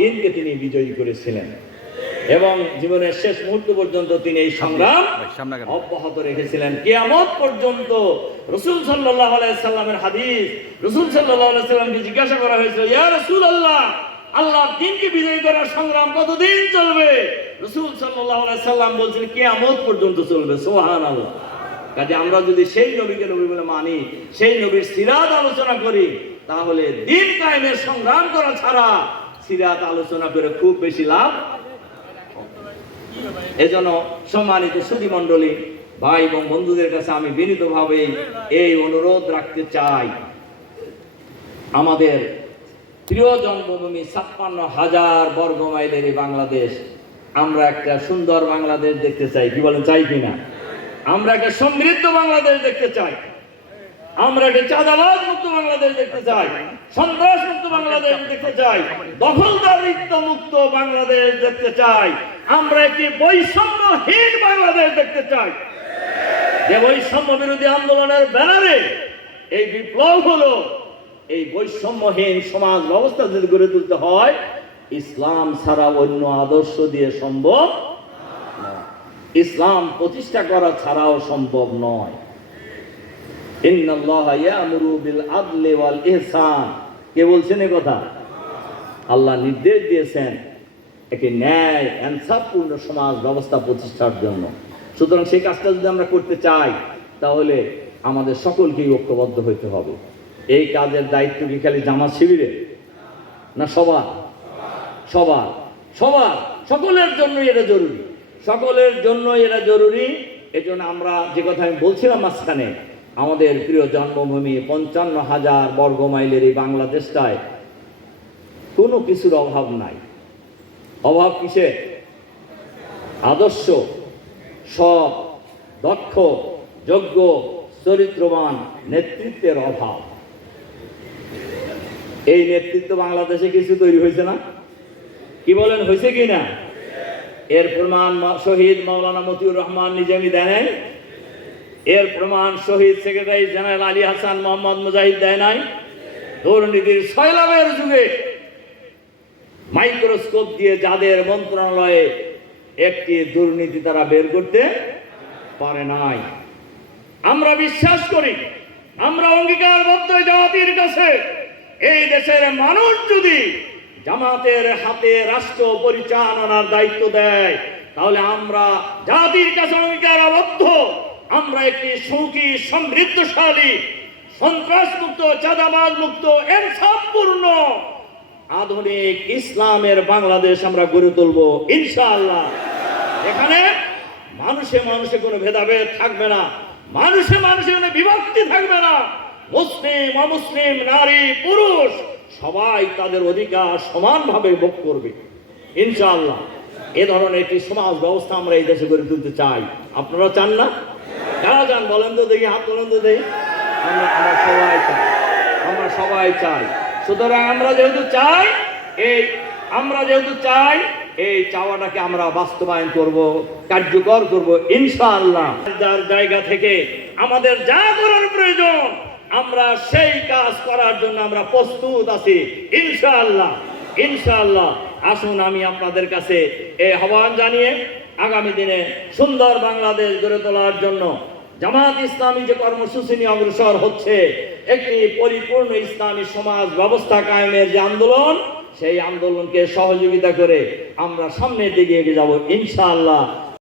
দিনকে তিনি বিজয়ী করেছিলেন এবং জীবনের শেষ মুহূর্ত পর্যন্ত তিনি এই সংগ্রাম অব্যাহত রেখেছিলেন। কিয়ামত পর্যন্ত রাসূল সাল্লাল্লাহু আলাইহি সাল্লামের হাদিস, রাসূল সাল্লাল্লাহু আলাইহি সাল্লামকে জিজ্ঞাসা করা হয়েছিল, ইয়া রাসূলুল্লাহ, আল্লাহর দ্বীনকে বিজয়ী করার সংগ্রাম কতদিন চলবে? রাসূল সাল্লাল্লাহু আলাইহি সাল্লাম বলছেন, কিয়ামত পর্যন্ত চলবে। সুবহানাল্লাহ। কাজে আমরা যদি সেই নবীকে নবী বলে মানি, সেই নবীর সিরাত আলোচনা করি, তাহলে দ্বীন কায়েমের সংগ্রাম করা ছাড়া সিরাত আলোচনা করে খুব বেশি লাভ। এজন্য সম্মানিত সুধী মণ্ডলী, ভাই এবং বন্ধুদের কাছে আমি বিনীতভাবে এই অনুরোধ রাখতে চাই, আমাদের প্রিয় জন্মভূমি ৫৬,০০০ বর্গ মাইলের এই বাংলাদেশ, আমরা একটা সুন্দর বাংলাদেশ দেখতে চাই। কি বলেন, চাই কিনা? আমরা একটা সমৃদ্ধ বাংলাদেশ দেখতে চাই, আমরা একটা চাঁদাবাজ মুক্ত বাংলাদেশ দেখতে চাই, সন্ত্রাস মুক্ত বাংলাদেশ দেখতে চাই, দখলদারিত্ব মুক্ত বাংলাদেশ দেখতে চাই, আমরা একটি বৈষম্যহীন বাংলাদেশ দেখতে চাই। যে বৈষম্য বিরোধী আন্দোলনের ব্যানারে এই বিপ্লব হলো, এই বৈষম্যহীন সমাজ ব্যবস্থা যদি গড়ে তুলতে হয়, ইসলাম ছাড়া অন্য আদর্শ দিয়ে সম্ভব নয়, ইসলাম প্রতিষ্ঠা করা ছাড়াও সম্ভব নয়। ইন্নাল্লাহা ইয়ামুরু বিল আদলি ওয়াল ইহসান, কে বলছেন এই কথা? আল্লাহ নির্দেশ দিয়েছেন একটি ন্যায় ইনসাফপূর্ণ সমাজ ব্যবস্থা প্রতিষ্ঠার জন্য। সুতরাং সেই কাজটা যদি আমরা করতে চাই, তাহলে আমাদের সকলকেই ঐক্যবদ্ধ হইতে হবে। এই কাজের দায়িত্ব কি খালি জামাত শিবিরের? না সবার? সবার, সবার, সকলের জন্যই এটা জরুরি, সকলের জন্যই এটা জরুরি। এজন্য আমরা যে কথা আমি বলছিলাম মাঝখানে, আমাদের প্রিয় জন্মভূমি ৫৫,০০০ বর্গ মাইলের এই বাংলাদেশটায় কোনো কিছুর অভাব নাই। অভাব কিসে? আদর্শ, সৎ, দক্ষ, যোগ্য, চরিত্রবান নেতৃত্বের অভাব। এই নেতৃত্ব বাংলাদেশে কিছু তৈরি হয়েছে না? কি বলেন, হয়েছে কি না? এর প্রমাণ শহীদ মাওলানা মতিউর রহমান নিজামী দেন, এর প্রমাণ শহীদ সেক্রেটারি জেনারেল আলী হাসান মোহাম্মদ মুজাহিদ দেয় নাই? দুর্নীতির সয়লাবের যুগে মাইক্রোস্কোপ দিয়ে যাদের মন্ত্রণালয়ে একটি দুর্নীতি তারা বের করতে পারে নাই। আমরা বিশ্বাস করি, আমরা অঙ্গীকারবদ্ধ জাতির কাছে, এই দেশের মানুষ যদি জামাতের হাতে রাষ্ট্র পরিচালনার দায়িত্ব দেয়, তাহলে আমরা জাতির কাছে অঙ্গীকারবদ্ধ, আমরা একটি সুখী, সমৃদ্ধশালী, সন্ত্রাস মুক্ত, চাঁদাবাজ মুক্ত, ইনসাফপূর্ণ আধুনিক ইসলামের বাংলাদেশ আমরা গড়ে তুলব ইনশাআল্লাহ। এখানে মানুষে মানুষে কোনো ভেদাভেদ থাকবে না, মানুষে মানুষে কোনো বিভক্তি থাকবে না। মুসলিম অমুসলিম, নারী পুরুষ সবাই তাদের অধিকার সমানভাবে ভোগ করবে ইনশাআল্লাহ। এ ধরনের একটি সমাজ ব্যবস্থা আমরা এই দেশে গড়ে তুলতে চাই। আপনারা চান না? যারা চান বলেন তো দেখি, হাত তোলেন তো দেখি। আমরা সবাই চাই, আমরা সবাই চাই। সুতরাং আমরা যেহেতু চাই, এই চাওয়াটাকে আমরা বাস্তবায়ন করব, কার্যকর করব ইনশাআল্লাহ। যার জায়গা থেকে আমাদের যা করার প্রয়োজন, আমরা সেই কাজ করার জন্য আমরা প্রস্তুত আছি ইনশাআল্লাহ, ইনশাআল্লাহ। আসুন আমি আপনাদের কাছে এই আহ্বান জানিয়ে আগামী দিনে সুন্দর বাংলাদেশ গড়ে তোলার জন্য জামাত ইসলামী যে কর্মসূচি নিয়ে অগ্রসর হচ্ছে, একটি পরিপূর্ণ ইসলামী সমাজ ব্যবস্থা কায়েমের যে আন্দোলন, সেই আন্দোলনকে সহযোগিতা করে আমরা সামনের দিকে এগিয়ে যাব ইনশাআল্লাহ।